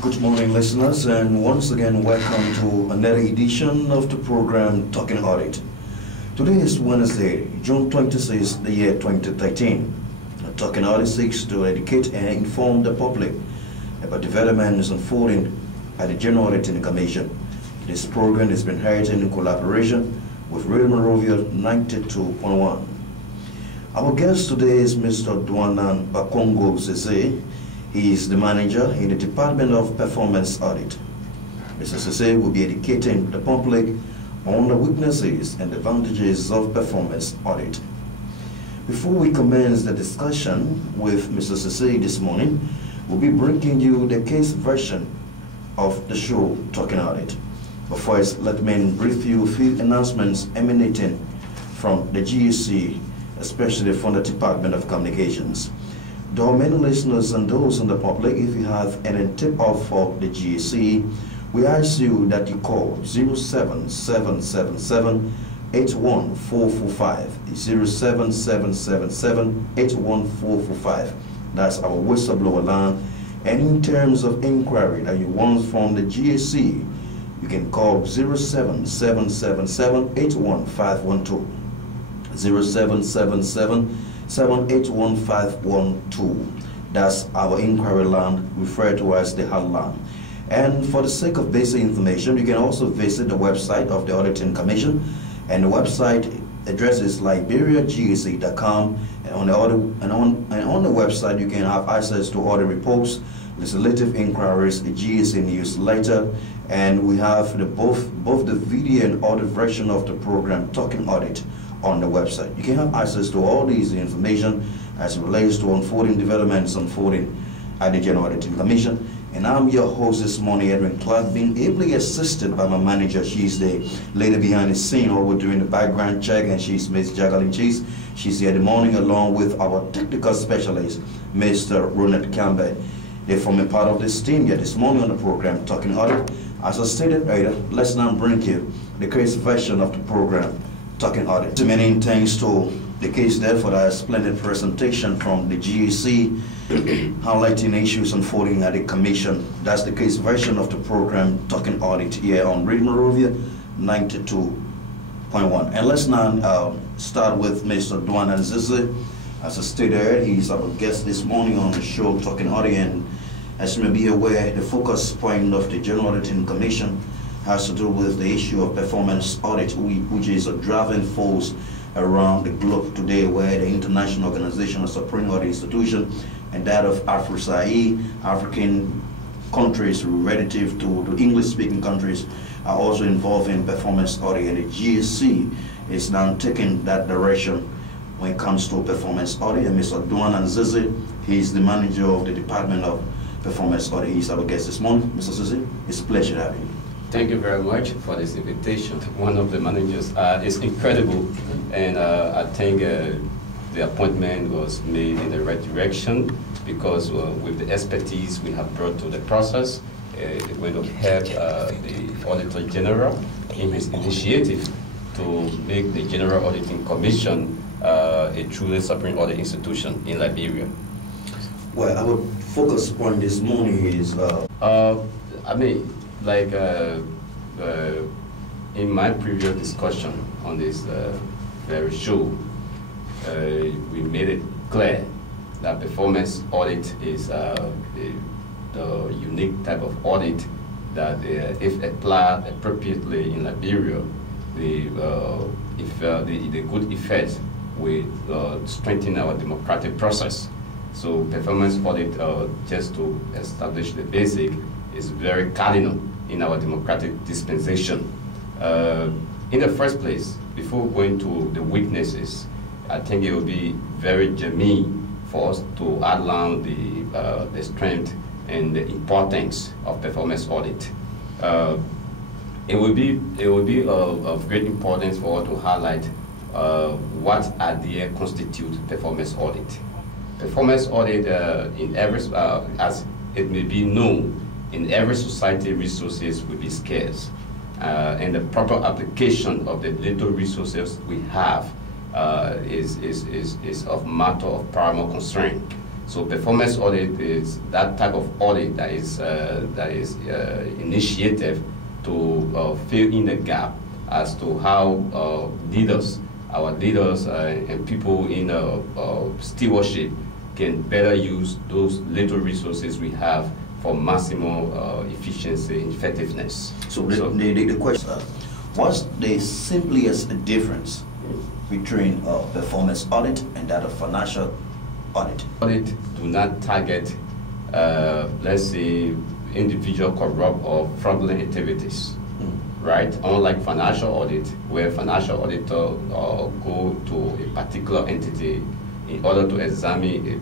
Good morning, listeners, and once again, welcome to another edition of the program Talking Audit. Today is Wednesday, June 26, the year 2013. Talking Audit seeks to educate and inform the public about developments unfolding at the General Auditing Commission. This program has been held in collaboration with Radio Monrovia 92.1. Our guest today is Mr. Duanan Bakongo Sese. He is the manager in the Department of Performance Audit. Mr. Sese will be educating the public on the weaknesses and advantages of performance audit. Before we commence the discussion with Mr. Sese this morning, we'll be bringing you the case version of the show Talking Audit. But first, let me brief you a few announcements emanating from the GEC, especially from the Department of Communications. There are many listeners and those in the public. If you have any tip-off for the GEC, we ask you that you call 07777 81445, 07777 81445. That's our whistleblower line. And in terms of inquiry that you want from the GEC, you can call 07777 81512, 0777 7811512. That's our inquiry line, referred to as the hotline. And for the sake of basic information, you can also visit the website of the Auditing Commission, and the website address is liberiagec.com. And on the website, you can have access to audit reports, legislative inquiries, the GEC newsletter, and we have both the video and audio version of the program Talking Audit on the website. You can have access to all these information as it relates to unfolding developments unfolding at the General Auditing Commission. And I'm your host this morning, Edwin Clark, being ably assisted by my manager. She's the lady behind the scene, or we're doing the background check, and she's Miss Jacqueline Cheese. She's here this morning along with our technical specialist, Mr. Ronald Campbell. They're forming part of this team here this morning on the program Talking Audit. As I stated earlier, let's now bring you the case version of the program Talking Audit. Many thanks to the case there for that splendid presentation from the GEC, highlighting issues unfolding at the Commission. That's the case version of the program Talking Audit here on Radio Monrovia 92.1. And let's now start with Mr. Duanan Sese. As I stated earlier, he's our guest this morning on the show Talking Audit. And as you may be aware, the focus point of the General Auditing Commission has to do with the issue of performance audit, which is a driving force around the globe today, where the International Organization of Supreme Audit Institution and that of AfroSAE, African countries relative to English-speaking countries, are also involved in performance audit, and the GEC is now taking that direction when it comes to performance audit. And Mr. Duanan Sese, he's the manager of the Department of Performance Audit. He's our guest this morning. Mr. Sese, it's a pleasure to have you. Thank you very much for this invitation. One of the managers is incredible, and I think the appointment was made in the right direction, because with the expertise we have brought to the process, it's going to help the Auditor General in his initiative to make the General Auditing Commission a truly supreme audit institution in Liberia. Well, our focus point this morning is in my previous discussion on this very show, we made it clear that performance audit is the unique type of audit that, if applied appropriately in Liberia, the good effects will strengthen our democratic process. So performance audit, just to establish the basic, is very cardinal in our democratic dispensation. In the first place, before going to the weaknesses, I think it would be very germane for us to outline the strength and the importance of performance audit. It would be of great importance for us to highlight what idea constitute performance audit. Performance audit, in every, as it may be known, in every society, resources will be scarce, and the proper application of the little resources we have is of matter of paramount concern. So performance audit is that type of audit that is initiated to fill in the gap as to how our leaders and people in stewardship can better use those little resources we have for maximum efficiency and effectiveness. So the question, what's the simplest difference between performance audit and that of financial audit? Audit do not target, let's say, individual corrupt or fraudulent activities, right? Unlike financial audit, where financial auditor go to a particular entity in order to examine,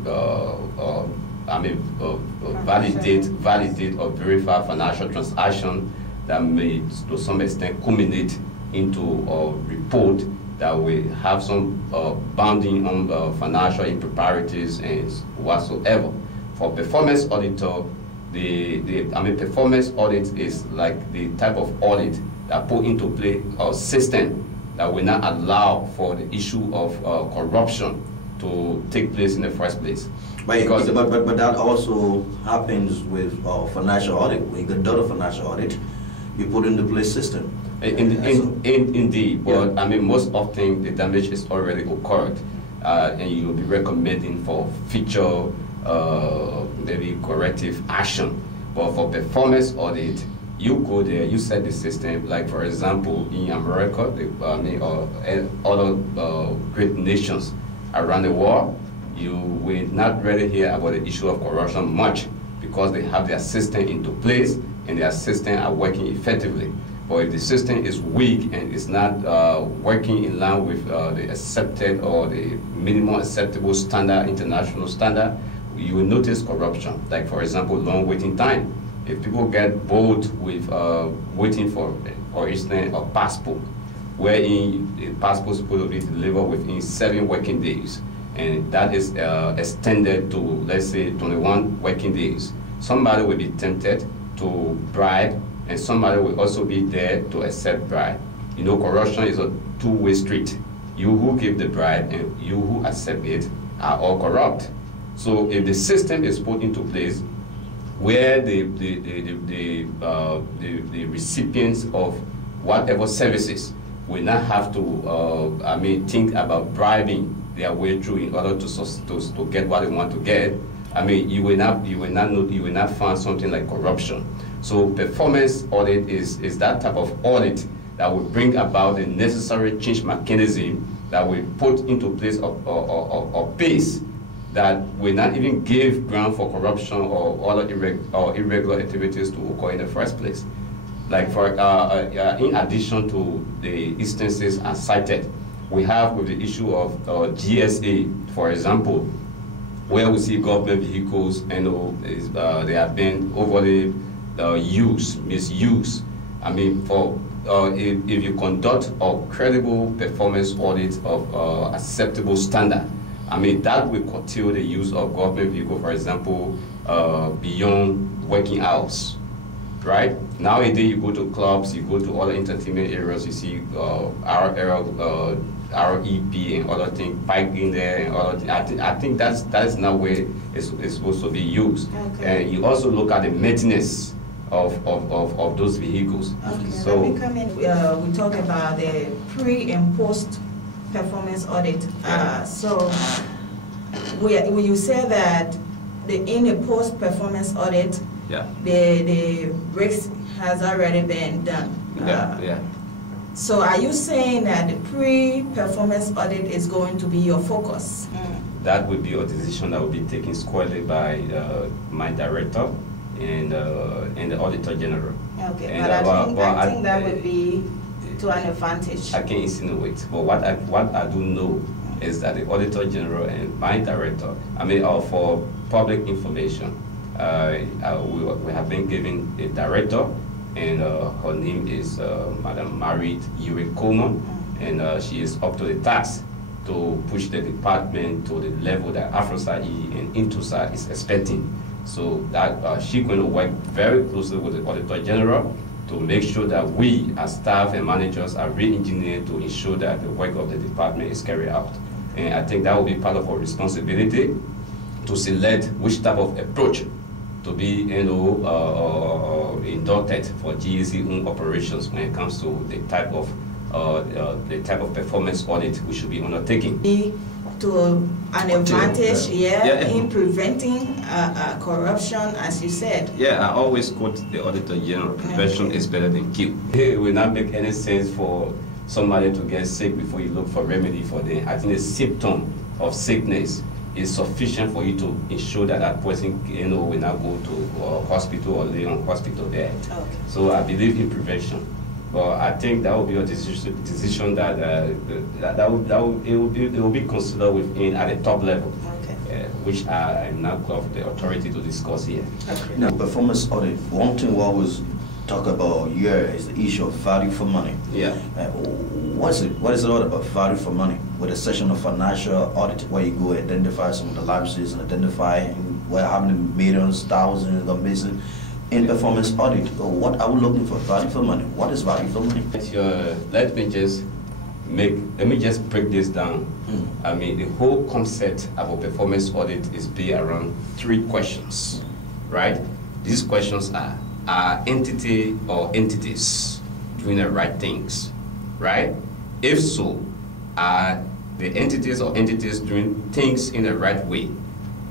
validate or verify financial transaction that may, to some extent, culminate into a report that will have some bounding on financial improprieties and whatsoever. For performance auditor, performance audit is like the type of audit that put into play a system that will not allow for the issue of corruption to take place in the first place. But that also happens with financial audit. When you conduct a financial audit, you put into place system. Indeed, but yeah. Most often the damage is already occurred, and you'll be recommending for future maybe corrective action. But for performance audit, you go there, you set the system. Like for example, in America, other great nations around the world, you will not really hear about the issue of corruption much because they have their system into place and their system are working effectively. But if the system is weak and is not working in line with the accepted or the minimum acceptable standard, international standard, you will notice corruption. Like for example, long waiting time. If people get bored with waiting for instance, a passport, wherein the passport is supposed to be delivered within 7 working days, and that is extended to, let's say, 21 working days, somebody will be tempted to bribe, and somebody will also be there to accept bribe. You know, corruption is a two-way street. You who give the bribe and you who accept it are all corrupt. So if the system is put into place where the recipients of whatever services will not have to think about bribing their way through in order to get what they want to get, you will not find something like corruption. So performance audit is that type of audit that will bring about the necessary change mechanism that will put into place a pace that will not even give ground for corruption or other irregular activities to occur in the first place. Like for in addition to the instances as cited, we have with the issue of GSA, for example, where we see government vehicles and they have been overly misused. If you conduct a credible performance audit of acceptable standard, that will curtail the use of government vehicle, for example, beyond working hours, right? Nowadays, you go to clubs, you go to other entertainment areas, you see REP and other things, parking there and other things. I think that is not where it's supposed to be used. Okay. And you also look at the maintenance of those vehicles. Okay. So we talk about the pre and post performance audit. So will you say that in a post performance audit, yeah, the risk has already been done? Yeah. So are you saying that the pre-performance audit is going to be your focus? That would be a decision that will be taken squarely by my director and the Auditor General. Okay, and, but I think that would be to an advantage. I can insinuate, but what I do know is that the Auditor General and my director, for public information, we have been given a director, and her name is Madam Marit Yuri Coleman, and she is up to the task to push the department to the level that AfroSAE and Intusa is expecting. So that she's going to work very closely with the Auditor General to make sure that we as staff and managers are re-engineered to ensure that the work of the department is carried out. And I think that will be part of our responsibility to select which type of approach to be, inducted for GEC own operations when it comes to the type of performance audit we should be undertaking. To an advantage, in preventing corruption, as you said. Yeah, I always quote the Auditor General: prevention is better than cure. It will not make any sense for somebody to get sick before you look for remedy for them. I think the symptom of sickness is sufficient for you to ensure that that person, will not go to hospital or lay on hospital bed. Okay. So I believe in prevention, but I think that will be a decision that it will be considered within at the top level, which I am not of the authority to discuss here. Okay. Now, performance audit. One thing we always talk about here is the issue of value for money. Yeah. What is it all about value for money? With a session of financial audit where you go identify some of the lapses and identify where how many millions, thousands are missing. In performance audit, what are we looking for? Value for money. What is value for money? Let me just break this down. I mean, the whole concept of a performance audit is based around 3 questions, right? These questions are entity or entities doing the right things, right? If so, are the entities or entities doing things in the right way?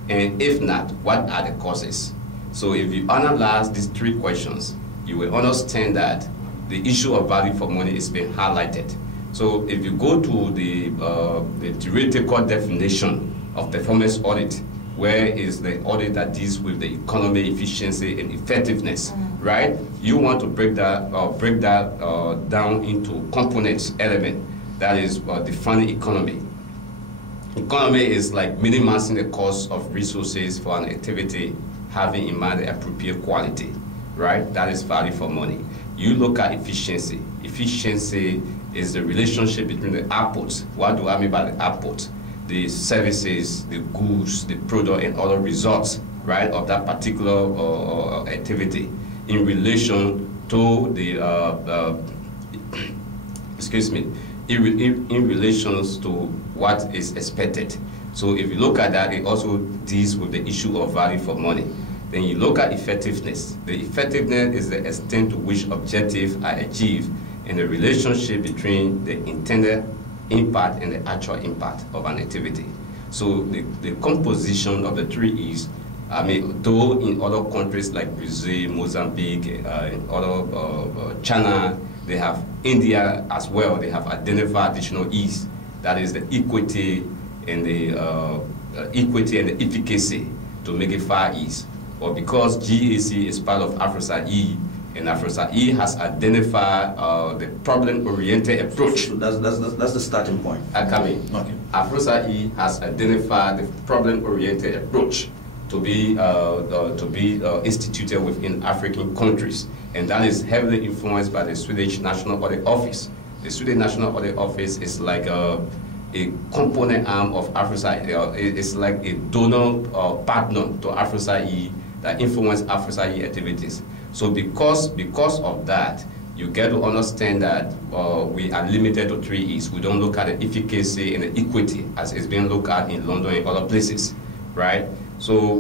And if not, what are the causes? So if you analyze these 3 questions, you will understand that the issue of value for money is being highlighted. So if you go to the theoretical definition of performance audit, where is the audit that deals with the economy, efficiency, and effectiveness, right? You want to break that down into components, element, that is defining economy. Economy is like minimizing the cost of resources for an activity, having in mind the appropriate quality, right? That is value for money. You look at efficiency. Efficiency is the relationship between the outputs. What do I mean by the output? The services, the goods, the product, and other results, right, of that particular activity in relation to the, in relations to what is expected. So if you look at that, it also deals with the issue of value for money. Then you look at effectiveness. The effectiveness is the extent to which objectives are achieved and the relationship between the intended impact and the actual impact of an activity. So the composition of the 3 is, I mean, though in other countries like Brazil, Mozambique, and other China, they have India as well, they have identified additional E's, that is the equity and the efficacy to make it 5 E's. But because GAC is part of AfroSA-E, and AfroSA-E has identified the problem-oriented approach. So that's the starting point. Okay. AfroSA-E has identified the problem-oriented approach to be instituted within African countries, and that is heavily influenced by the Swedish National Audit Office. The Swedish National Audit Office is like a component arm of AfroSA-E. It's like a donor partner to AfroSA-E that influence AfroSA-E activities. So because of that, you get to understand that we are limited to 3 E's. We don't look at the efficacy and the equity as it's being looked at in London and other places, right? So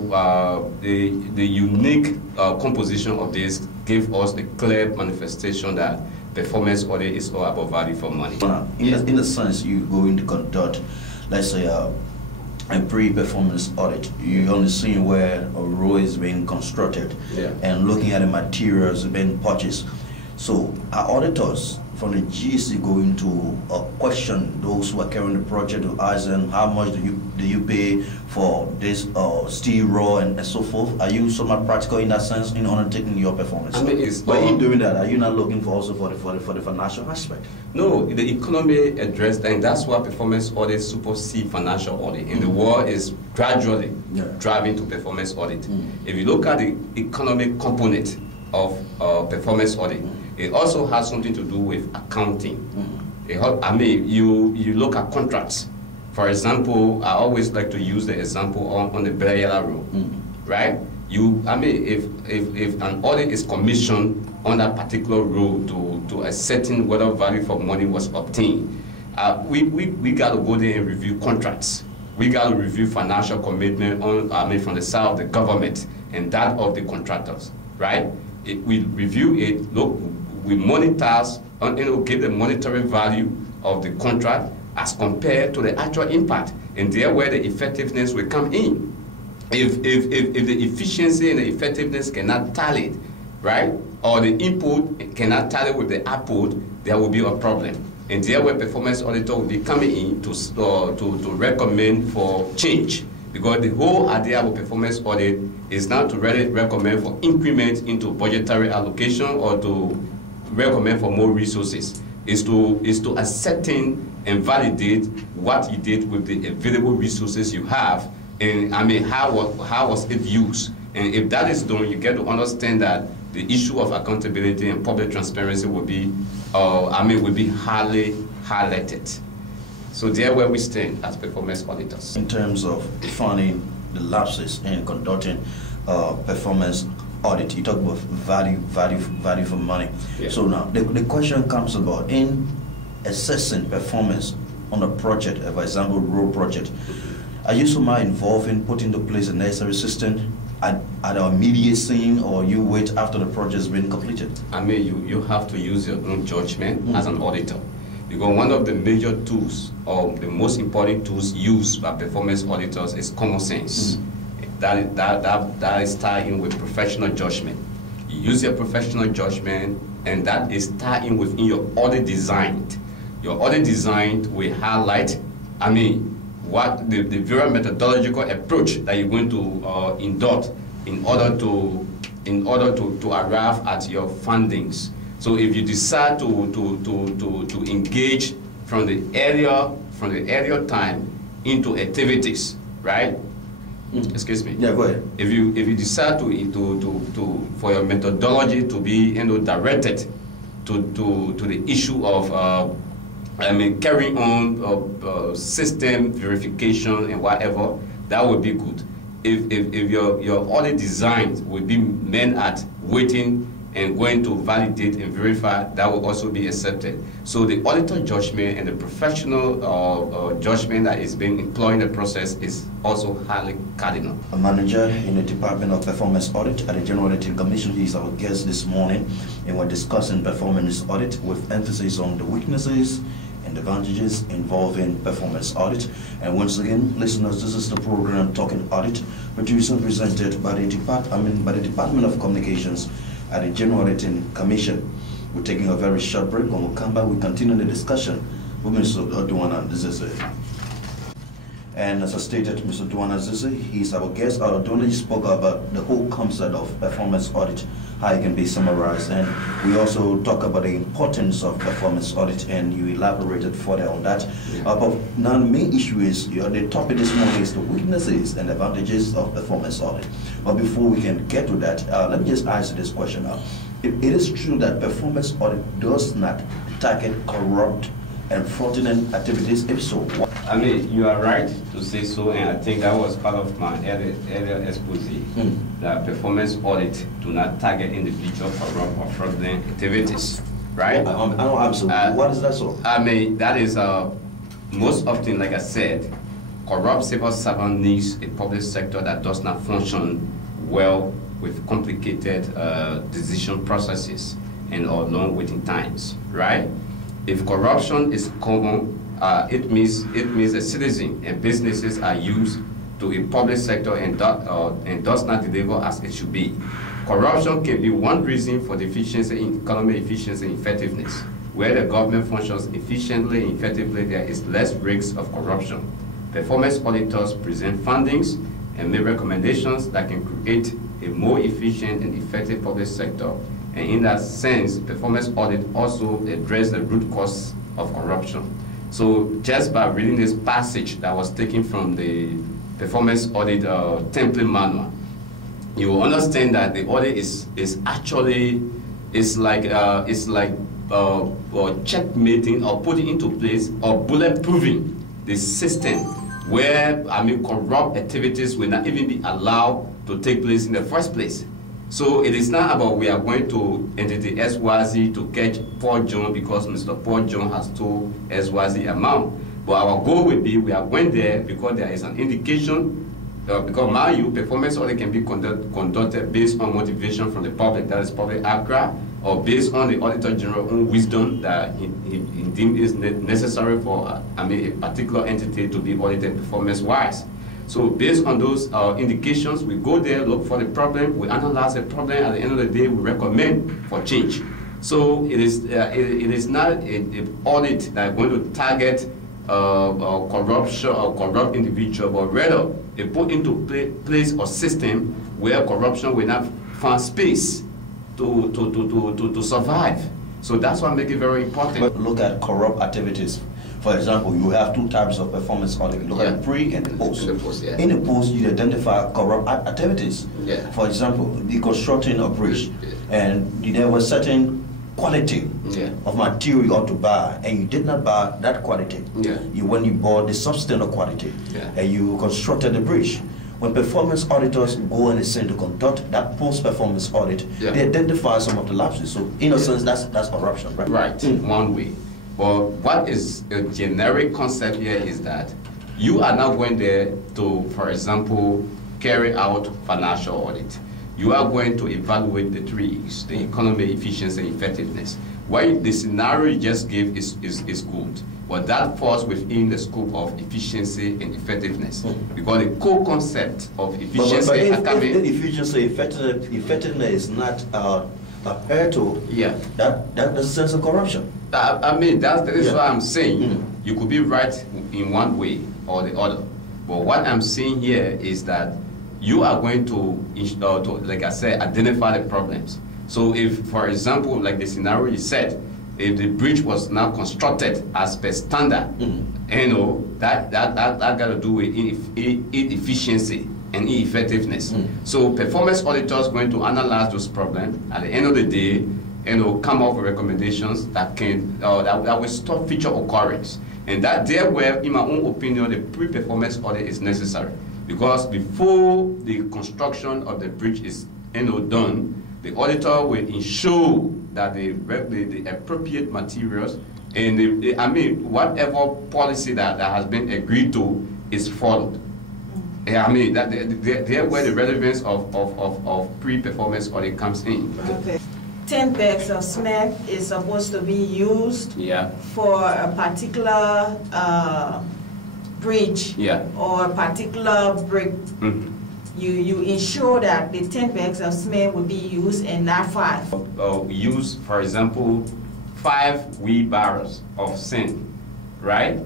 the unique composition of this gives us the clear manifestation that performance audit is all about value for money. In a sense, you go into conduct, let's say, a pre-performance audit. You're only seeing where a road is being constructed and looking at the materials being purchased. So our auditors from the GEC going to question those who are carrying the project to ask them how much do you pay for this steel raw and so forth. Are you somewhat practical in that sense in undertaking your performance? I mean, but in doing that, are you not looking for also for the financial aspect? No, the economy addressed, and that's why performance audit supersede financial audit. And the world is gradually driving to performance audit. If you look at the economic component of performance audit, it also has something to do with accounting. I mean, you look at contracts. For example, I always like to use the example on the Belayala Road, right? If an audit is commissioned on that particular road to ascertain whether value for money was obtained, we got to go there and review contracts, we got to review financial commitment from the side of the government and that of the contractors, right? We review it, look, we monitor, give the monetary value of the contract as compared to the actual impact, and there where the effectiveness will come in. If the efficiency and the effectiveness cannot tally, right, or the input cannot tally with the output, there will be a problem. And there where performance auditor will be coming in to recommend for change. Because the whole idea of performance audit is not to really recommend for increment into budgetary allocation or to recommend for more resources. Is to ascertain and validate what you did with the available resources you have, and how was it used. And if that is done, you get to understand that the issue of accountability and public transparency will be, will be highly highlighted. So there where we stand as performance auditors. In terms of defining the lapses in conducting performance audit, you talk about value for money. Yeah. So now the question comes about in assessing performance on a project, for example, road project. Are you somehow involved in putting into place a necessary system at our immediate scene, or you wait after the project has been completed? You have to use your own judgment as an auditor. Because one of the major tools, or the most important tools used by performance auditors is common sense. That is tied in with professional judgment. You use your professional judgment, and that is tied in within your audit design. Your audit design will highlight, what the very methodological approach that you're going to adopt in order to arrive at your findings. So if you decide to engage from the earlier time into activities, right? Excuse me. Yeah, go ahead. If you decide for your methodology to be directed to the issue of carrying on system verification and whatever, that would be good. If your audit design would be meant at waiting and going to validate and verify, that will also be accepted. So the auditor judgment and the professional judgment that is being employed in the process is also highly cardinal. A manager in the Department of Performance Audit at the General Auditing Commission, he is our guest this morning, and we're discussing performance audit with emphasis on the weaknesses and advantages involving performance audit. And once again, listeners, this is the program Talking Audit, produced and presented by the Department of Communications at the General Auditing Commission. We're taking a very short break. When we come back, we continue the discussion with Mr. Duana Zizi. And as I stated, Mr. Duana Zizi, he's our guest. Duana spoke about the whole concept of performance audit, how it can be summarized, and we also talk about the importance of performance audit, and you elaborated further on that. But now the main issue is, the topic this morning is the weaknesses and advantages of performance audit. But before we can get to that, let me just answer this question now. It is true that performance audit does not target corrupt and fraudulent activities. If so, what? You are right to say so, and I think that was part of my earlier expose, that performance audit do not target individual corrupt or fraudulent activities, right? Absolutely. What is that so? That is most often, like I said, corrupt civil servant needs a public sector that does not function well with complicated decision processes and or long waiting times, right? If corruption is common, it means a citizen and businesses are used to a public sector and does not deliver as it should be. Corruption can be one reason for deficiency in economic efficiency and effectiveness. Where the government functions efficiently and effectively, there is less risk of corruption. Performance auditors present findings and make recommendations that can create a more efficient and effective public sector. And in that sense, performance audit also addresses the root cause of corruption. So just by reading this passage that was taken from the performance audit template manual, you will understand that the audit is actually checkmating or putting into place or bulletproofing the system where corrupt activities will not even be allowed to take place in the first place. So it is not about we are going to entity XYZ to catch Paul John because Mr. Paul John has told XYZ amount. But our goal would be we are going there because there is an indication, because mind you, performance audit can be conducted based on motivation from the public, that is public ACRA, or based on the Auditor General's own wisdom that he deemed is necessary for a particular entity to be audited performance-wise. So based on those indications, we go there, look for the problem, we analyze the problem, at the end of the day, we recommend for change. So it is not an audit that is going to target corruption or corrupt individual, but rather it put into place a system where corruption will not find space to survive. So that's why I make it very important. Look at corrupt activities. For example, you have two types of performance audit. Look at pre and the post. In the post, you identify corrupt activities. For example, the constructing a bridge, and there was certain quality of material you ought to buy, and you did not buy that quality. When you bought the substandard quality, and you constructed the bridge. When performance auditors go and say to conduct that post-performance audit, they identify some of the lapses. So, in a sense, that's corruption, right? Right, one way. But what is a generic concept here is that you are now going there to, for example, carry out financial audit. You are going to evaluate the three E's, the economy, efficiency, and effectiveness. Why the scenario you just gave is good, but that falls within the scope of efficiency and effectiveness. Because the core concept of efficiency but if efficiency, effectiveness is not adhered to, that's a sense of corruption. I mean, that is what I'm saying. You could be right in one way or the other. But what I'm saying here is that you are going to, like I said, identify the problems. So if, for example, like the scenario you said, if the bridge was now constructed as per standard, that got to do with inefficiency and ineffectiveness. So performance auditors going to analyze those problems. At the end of the day, come up with recommendations that can that will stop future occurrence. And that there where, in my own opinion, the pre-performance audit is necessary. Because before the construction of the bridge is done, the auditor will ensure that the appropriate materials and whatever policy that has been agreed to is followed. I mean, that there where the relevance of pre-performance audit comes in. Okay. 10 bags of cement is supposed to be used for a particular bridge or a particular brick. You ensure that the 10 bags of cement will be used and not 5. Use, for example, 5 wheelbarrows of sand, right?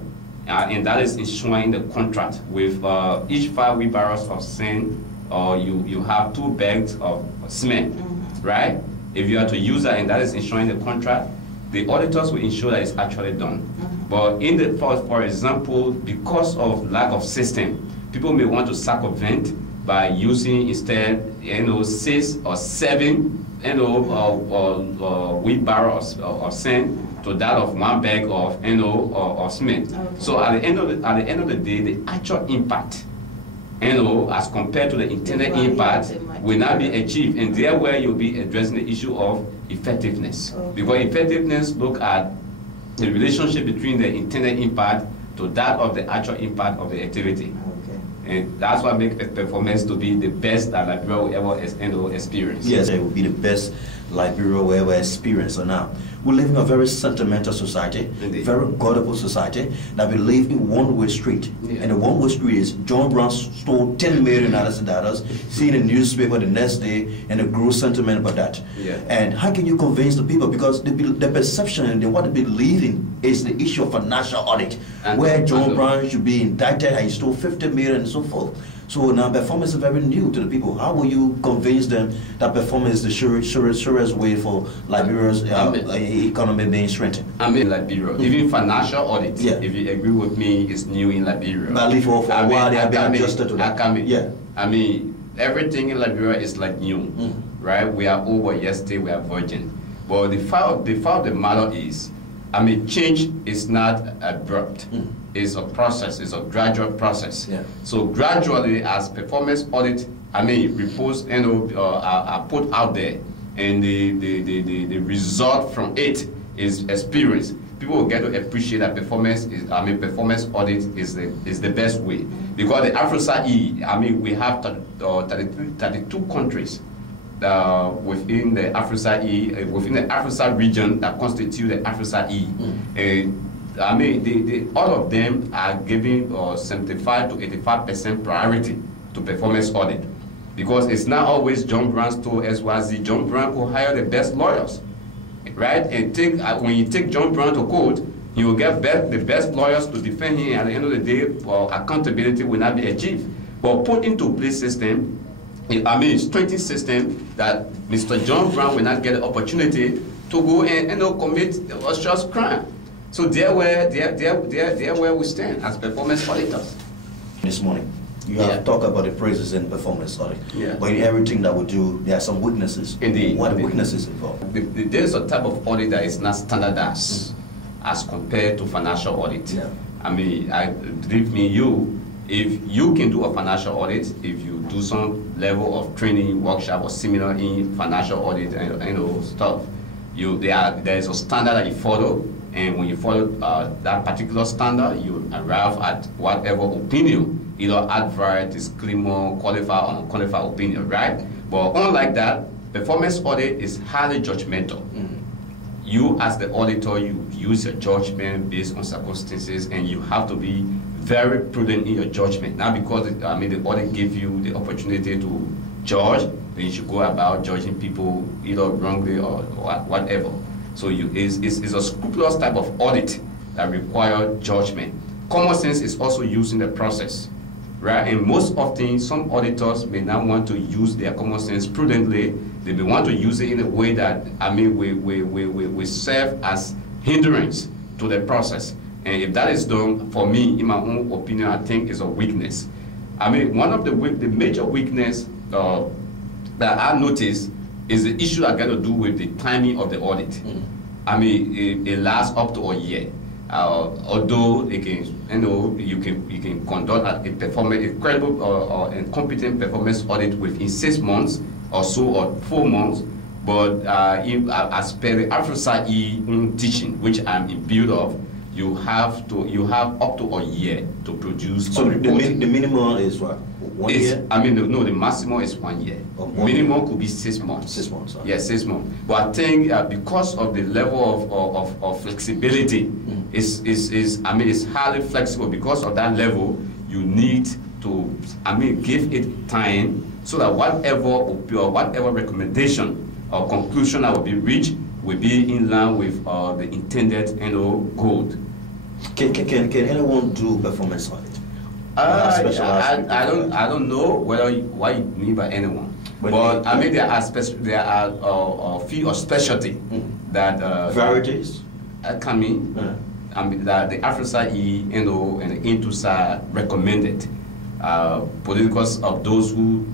And that is ensuring the contract with each 5 wheelbarrows of sand, you have 2 bags of cement, right? If you are to use that and that is ensuring the contract, the auditors will ensure that it's actually done. But in the for example, because of lack of system, people may want to circumvent by using instead 6 or 7 wheelbarrows of sand to that of 1 bag of cement. So at the end of the day, the actual impact, as compared to the intended impact, will not be achieved, and there where you'll be addressing the issue of effectiveness. Because effectiveness look at the relationship between the intended impact to that of the actual impact of the activity. And that's what makes performance to be the best that Liberia will ever experience. Yes, it will be the best Liberia will ever experience. So now, we live in a very sentimental society, very gullible society, that we live in one-way street. And the one-way street is John Brown stole $10 million, see in the newspaper the next day, and they grow sentiment about that. And how can you convince the people? Because the perception and what they believe in is the issue of financial audit, where John Brown should be indicted and he stole 50 million and so forth. So now performance is very new to the people. How will you convince them that performance is the surest way for Liberia's economy being strengthened? I mean Liberia, even financial audit, if you agree with me, is new in Liberia. But for a while they have been adjusted to that. I mean, everything in Liberia is like new, right? We are over yesterday, we are virgin. But the fact of the matter is, change is not abrupt. It's a process, it's a gradual process. So gradually, as performance audit, reports are put out there, and the result from it is experience. people will get to appreciate that performance audit is the best way. Because the AfroSA-E, we have 32 countries within the AfroSA-E, within the AfroSA region that constitute the AfroSA-E. All of them are giving 75 to 85% priority to performance audit. Because it's not always John Brown's to XYZ. John Brown will hire the best lawyers, right? And when you take John Brown to court, he will get the best lawyers to defend him. At the end of the day, accountability will not be achieved. But put into place system, strengthen system that Mr. John Brown will not get the opportunity to go and commit a just crime. So there where we stand as performance auditors. This morning, you have talked about the praises in performance audit. Yeah. But in everything that we do, there are some weaknesses. Indeed. What weaknesses involved? There's a type of audit that is not standardized as compared to financial audit. Yeah. Believe me, if you can do a financial audit, if you do some level of training, workshop, or seminar in financial audit and stuff, there is a standard that you follow, and when you follow that particular standard, you arrive at whatever opinion, either advert, disclaimer, qualified or unqualified opinion, right? But unlike that, performance audit is highly judgmental. You as the auditor, you use your judgment based on circumstances, and you have to be very prudent in your judgment. Not because the audit gives you the opportunity to judge, then you should go about judging people either wrongly or whatever. So it's a scrupulous type of audit that requires judgment. Common sense is also used in the process, right? And most often, some auditors may not want to use their common sense prudently. They may want to use it in a way that we serve as hindrance to the process. And if that is done, for me, in my own opinion, I think is a weakness. One of the major weakness that I noticed is the issue that got to do with the timing of the audit. It lasts up to a year. Although it can, you can conduct a credible and competent performance audit within 6 months or so, or 4 months. But as per the AfroSA-E teaching, which I'm imbued of, you have up to a year to produce. So the minimum is what? 1 year? No, the maximum is 1 year. Minimum could be 6 months. 6 months. Yeah, 6 months. But I think because of the level of flexibility, it's highly flexible. Because of that level, you need to give it time so that whatever recommendation or conclusion that will be reached will be in line with the intended goal. Can anyone do performance audit? I don't know what you mean by anyone. But there are a few of specialty that varieties come in. That the AfroSA-E and the INTUSA recommended. Of those who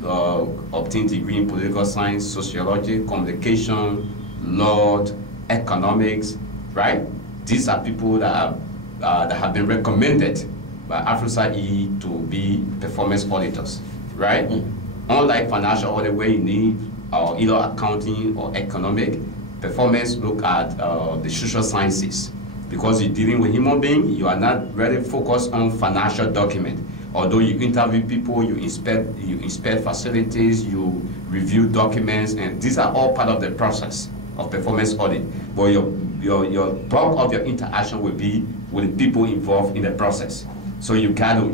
obtain degree in political science, sociology, communication, law, economics, right? These are people that have been recommended by AfroSA-E to be performance auditors, right? Unlike financial audit, where you need either accounting or economic, performance look at the social sciences. Because you're dealing with human beings, you are not really focused on financial document. Although you interview people, you inspect facilities, you review documents, and these are all part of the process of performance audit. But your bulk of your interaction will be with the people involved in the process. So you got to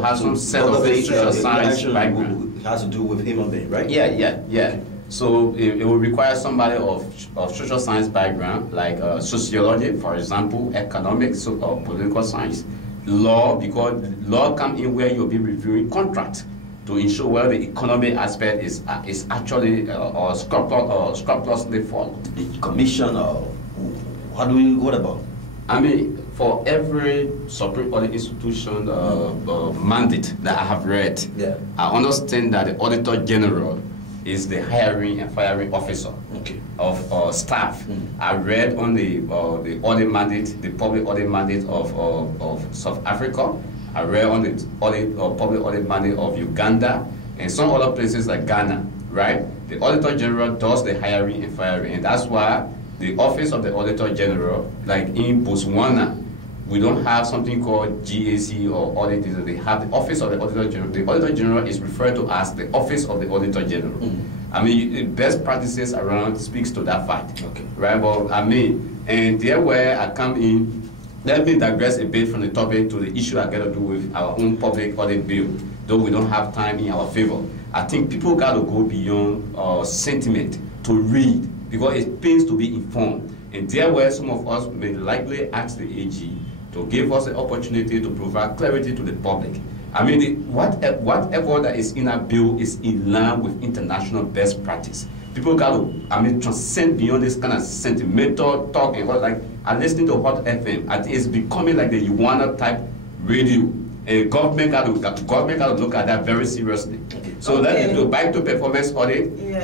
have some set of social science background. It has to do with human being, right? Yeah. So it will require somebody of social science background, like sociology, for example, economics, or political science, law, because law comes in where you'll be reviewing contracts to ensure whether the economic aspect is actually scrupulously followed. The commission, how do we go about? For every Supreme Audit Institution mandate that I have read, I understand that the Auditor General is the hiring and firing officer of staff. I read on the audit mandate, the public audit mandate of South Africa. I read on the public audit mandate of Uganda and some other places like Ghana, right? The Auditor General does the hiring and firing, and that's why the Office of the Auditor General, like in Botswana, we don't have something called GAC or Audit. They have the Office of the Auditor General. The Auditor General is referred to as the Office of the Auditor General. I mean, the best practices around speaks to that fact. Okay. Right, but I mean, and there where I come in, let me digress a bit from the topic to the issue I got to do with our own public audit bill, though we don't have time in our favor. I think people got to go beyond sentiment to read, because it pays to be informed. And there where some of us may likely ask the AG to give us the opportunity to provide clarity to the public. I mean, whatever that is in our bill is in line with international best practice. People got to, I mean, transcend beyond this kind of sentimental talk and what, like, I'm listening to Hot FM. I think it's becoming like the Yuana type radio. And government got to look at that very seriously. So let's go back to performance audit. Yeah.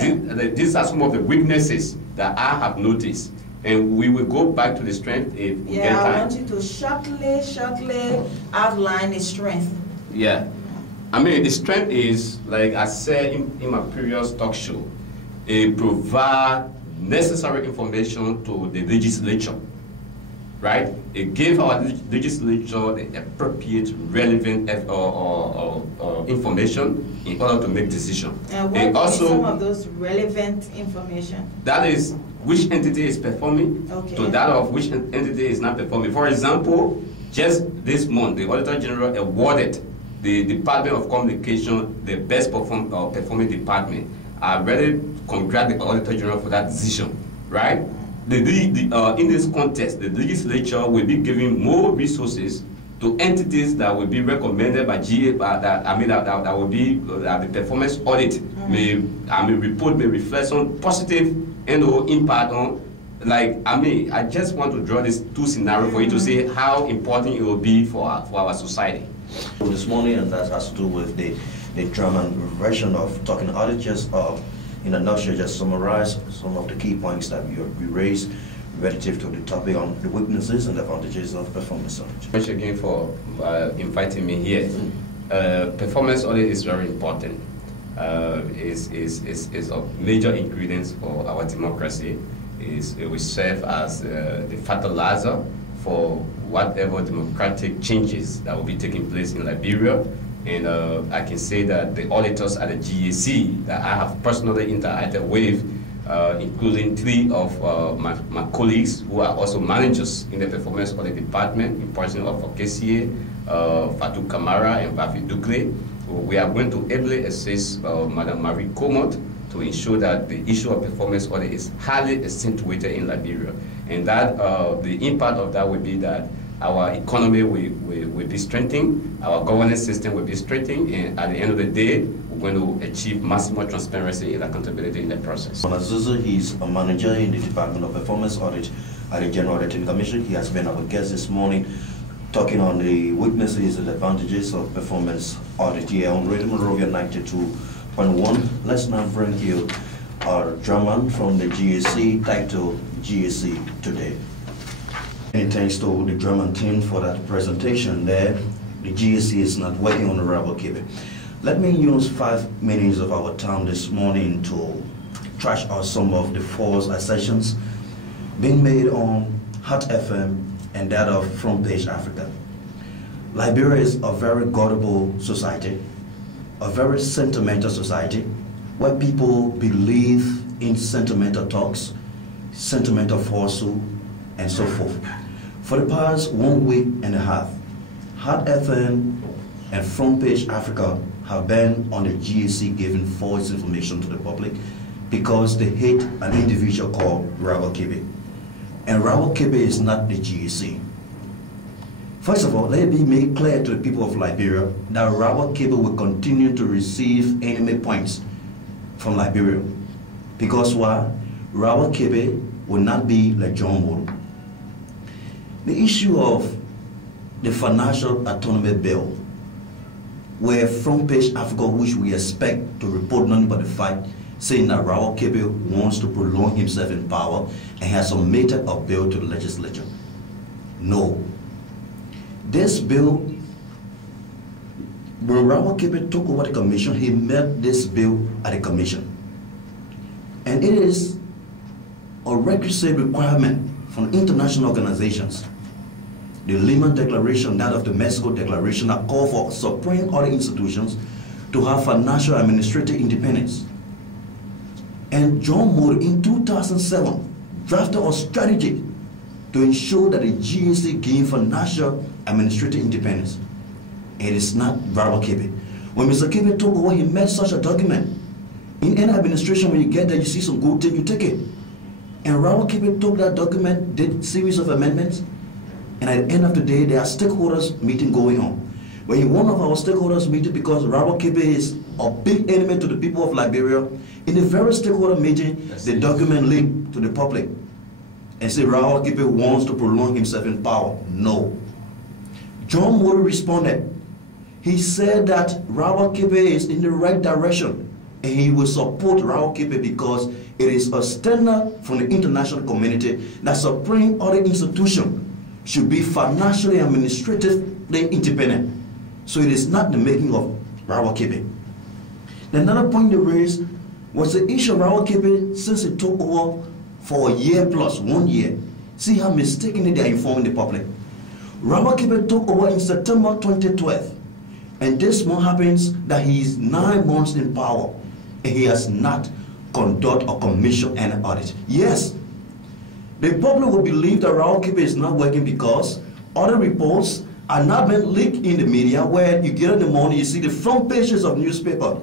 These are some of the weaknesses that I have noticed. And we will go back to the strength if we get time. I want you to shortly outline the strength. Yeah. I mean, the strength is, like I said in my previous talk show, it provides necessary information to the legislature, right? It gives our legislature the appropriate, relevant information in order to make decisions. And what is some of those relevant information? That is which entity is performing to that of which entity is not performing. For example, just this month, the Auditor General awarded the Department of Communication the best performing department. I really congratulate the Auditor General for that decision, right? In this context, the legislature will be giving more resources to entities that will be recommended by GA, that will be the performance audit report may reflect some positive and/or impact on. Like, I mean, I just want to draw these two scenarios for you to see how important it will be for our society. This morning, and that has to do with the German version of talking audit. Just in a nutshell, just summarize some of the key points that we raised relative to the topic on the weaknesses and advantages of performance audit. Thank you again for inviting me here. Performance audit is very important. Is a major ingredient for our democracy. It will serve as the fertilizer for whatever democratic changes that will be taking place in Liberia. And I can say that the auditors at the GAC that I have personally interacted with, including 3 of my colleagues who are also managers in the performance audit department, in person of Okesie, Fatou Kamara, and Bafi Dukle, we are going to ably assist Madam Marie Komot to ensure that the issue of performance audit is highly accentuated in Liberia. And that the impact of that will be that our economy will be strengthened, our governance system will be strengthened, and at the end of the day, we're going to achieve maximum transparency and accountability in the process. Azuzu, he's a manager in the Department of Performance Audit at the General Auditing Commission. He has been our guest this morning, talking on the weaknesses and advantages of performance audit here on Radio Monrovia 92.1. Let's now bring you our drummer from the GAC, titled GAC Today. Many thanks to the German team for that presentation there. The GAC is not working on the rubber cable. Let me use 5 minutes of our time this morning to trash out some of the false assertions being made on Hot FM and that of Front Page Africa. Liberia is a very gullible society, a very sentimental society, where people believe in sentimental talks, sentimental falsehood, and so forth. For the past 1 week and a half, Hot FM and Front Page Africa have been on the GAC giving false information to the public because they hate an individual called Rabel Kibe. And Rabel Kibe is not the GAC. First of all, let it be made clear to the people of Liberia that Rabel Kibe will continue to receive enemy points from Liberia. Because why? Rabel Kibe will not be like John Wall. The issue of the financial autonomy bill, where Front Page Africa, which we expect to report nothing but the fact, saying that Rabel Kibe wants to prolong himself in power and has submitted a bill to the legislature. No. This bill, when Rabel Kibe took over the commission, he met this bill at the commission. And it is a requisite requirement from international organizations. The Lima Declaration, that of the Mexico Declaration, are called for supreme audit institutions to have financial administrative independence. And John Moore in 2007 drafted a strategy to ensure that the GSA gained financial administrative independence. It is not Robert Kippy. When Mr. Kippy took over, he made such a document. In any administration, when you get there, you see some good thing, you take it. And Robert Kippy took that document, did a series of amendments, and at the end of the day, there are stakeholders meeting going on. But in one of our stakeholders meeting, because Robert Kippy is a big enemy to the people of Liberia, in the very stakeholder meeting, the document leaked to the public and said Robert Kippy wants to prolong himself in power. No. John Moore responded. He said that Robert Kippy is in the right direction and he will support Robert Kippy because it is a standard from the international community that supreme audit institution should be financially and administratively independent. So it is not the making of Robert Kippy. Another point they raised was the issue of Robert Kippy since he took over for a year plus, 1 year. See how mistakenly they are informing the public. Robert Kippy took over in September 2012. And this month happens that he is 9 months in power and he has not conducted or commissioned an audit. Yes, the public will believe that Robert Kippy is not working because other reports are not being leaked in the media where you get in the morning, you see the front pages of newspaper.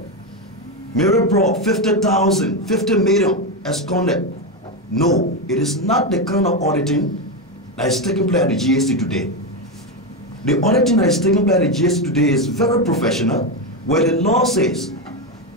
Mary brought 50,000, 50 million absconded. No, it is not the kind of auditing that is taking place at the GST today. The auditing that is taking place at the GST today is very professional, where the law says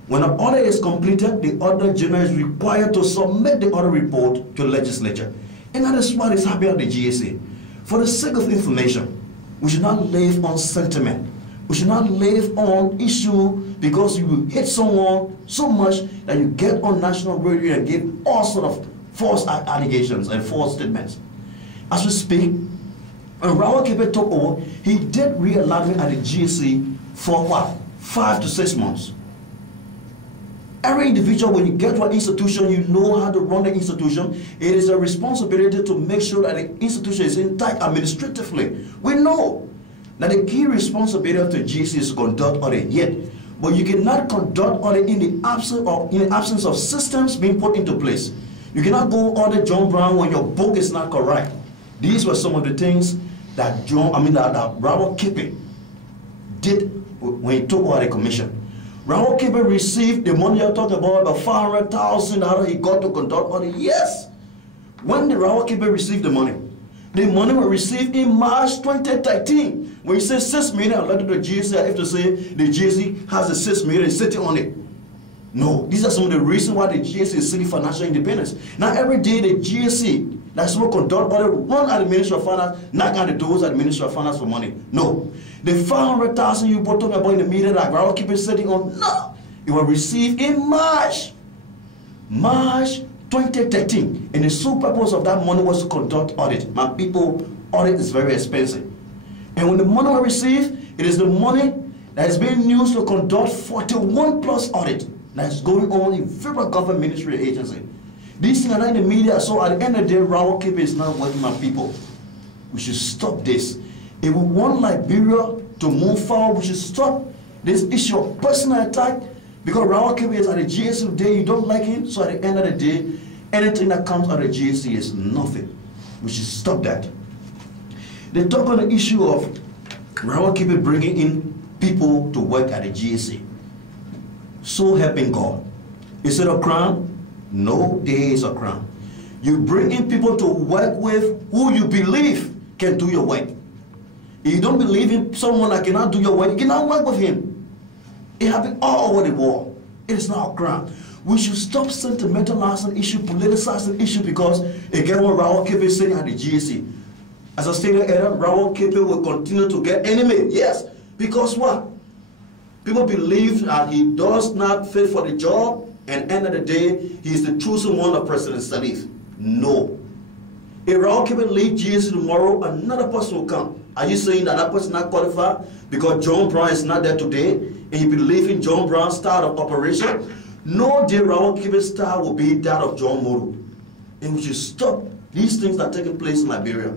when an audit is completed, the auditor general is required to submit the audit report to the legislature. And that is what is happening at the GSA. For the sake of information, we should not live on sentiment. We should not live on issue because you will hate someone so much that you get on national radio and give all sort of false allegations and false statements. As we speak, when Robert Kippy took over, he did realignment at the GSC for what? 5 to 6 months. Every individual, when you get to an institution, you know how to run the institution. It is a responsibility to make sure that the institution is intact administratively. We know that the key responsibility of the GSC is to conduct audit, yet, but you cannot conduct audit in the absence of systems being put into place. You cannot go audit John Brown when your book is not correct. These were some of the things that Robert Kippy did when he took over the commission. Robert Kippy received the money you're talking about $500,000 he got to conduct audit. Yes. When did Robert Kippy receive the money? The money was received in March 2013. When you say 6 million allotted to the GSC, I have to say the GSC has the 6 million sitting on it. No, these are some of the reasons why the GSC is seeking financial independence. Now every day the GSC that's supposed to conduct audit, run at the Ministry of Finance, knock at the doors at the Ministry of Finance for money. No. The $500,000 you were talking about in the media that Robert Kippy is sitting on, no. It was received in March 2013. And the sole purpose of that money was to conduct audit. My people, audit is very expensive. And when the money was received, it is the money that is being used to conduct 41 plus audit that is going on in federal government ministry and agency. These things are not in the media, so at the end of the day, Robert Kippy is not working my people. We should stop this. If we want Liberia to move forward, we should stop this issue of personal attack, because Robert Kippy is at the GSC today, you don't like him, so at the end of the day, anything that comes out of the GSC is nothing. We should stop that. They talk on the issue of Robert Kippy bringing in people to work at the GSC. So helping God. Is it a crime? No, there is a crime. You bring in people to work with who you believe can do your work. If you don't believe in someone that cannot do your work, you cannot work with him. It happens all over the world. It is not a crime. We should stop sentimentalizing issue, politicizing issue, because again, what Robert Kippy is saying at the GSC. As I stated earlier, Robert Kippy will continue to get enemy. Yes, because what? People believe that he does not fit for the job, and at the end of the day, he is the chosen one of President Salif. No. If Robert Kippy leaves GSC tomorrow, another person will come. Are you saying that that person is not qualified because John Brown is not there today, and you believe in John Brown's style of operation? No day Robert Kippe's style will be that of John Moru. And we should stop these things that are taking place in Liberia.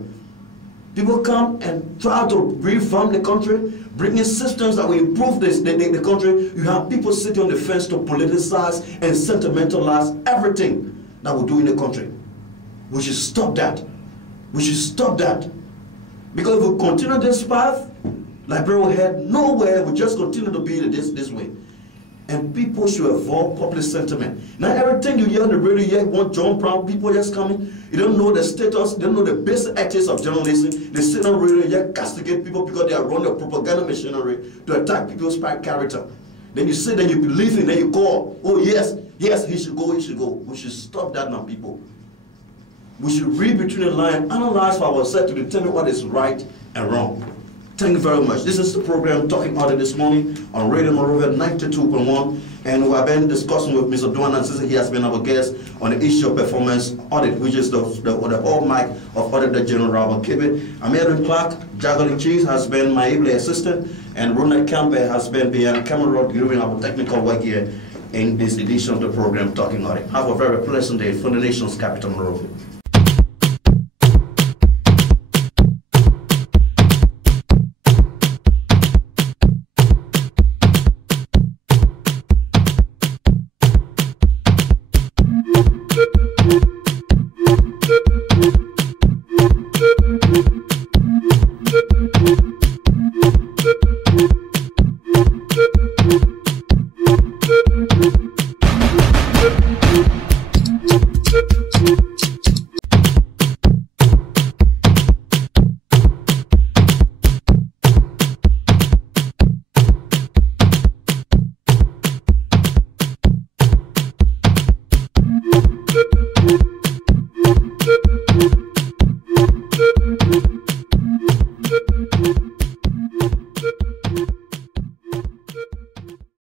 People come and try to reform the country, bring in systems that will improve the country. You have people sitting on the fence to politicize and sentimentalize everything that we do in the country. We should stop that. We should stop that. Because if we continue this path, Liberia will head nowhere. We just continue to be this way. And people should avoid public sentiment. Now everything you hear on the radio, you hear one John Brown, people just coming. You don't know the status, they don't know the basic ethics of journalism. They sit on radio and you castigate people because they are running a propaganda machinery to attack people's character. Then you sit and you believe in, then you call, oh yes, he should go, he should go. We should stop that now, people. We should read between the lines, analyze for ourselves to determine what is right and wrong. Thank you very much. This is the program Talking Audit this morning on Radio Monrovia 92.1, and we have been discussing with Mr. Duan and since he has been our guest on the issue of performance audit, which is the hallmark of Auditor General Robert Kibbet. I'm Edwin Clark. Jagoli Cheese has been my able assistant, and Ronald Campbell has been behind camera doing our technical work here in this edition of the program Talking Audit. Have a very pleasant day from the nation's capital, Monrovia.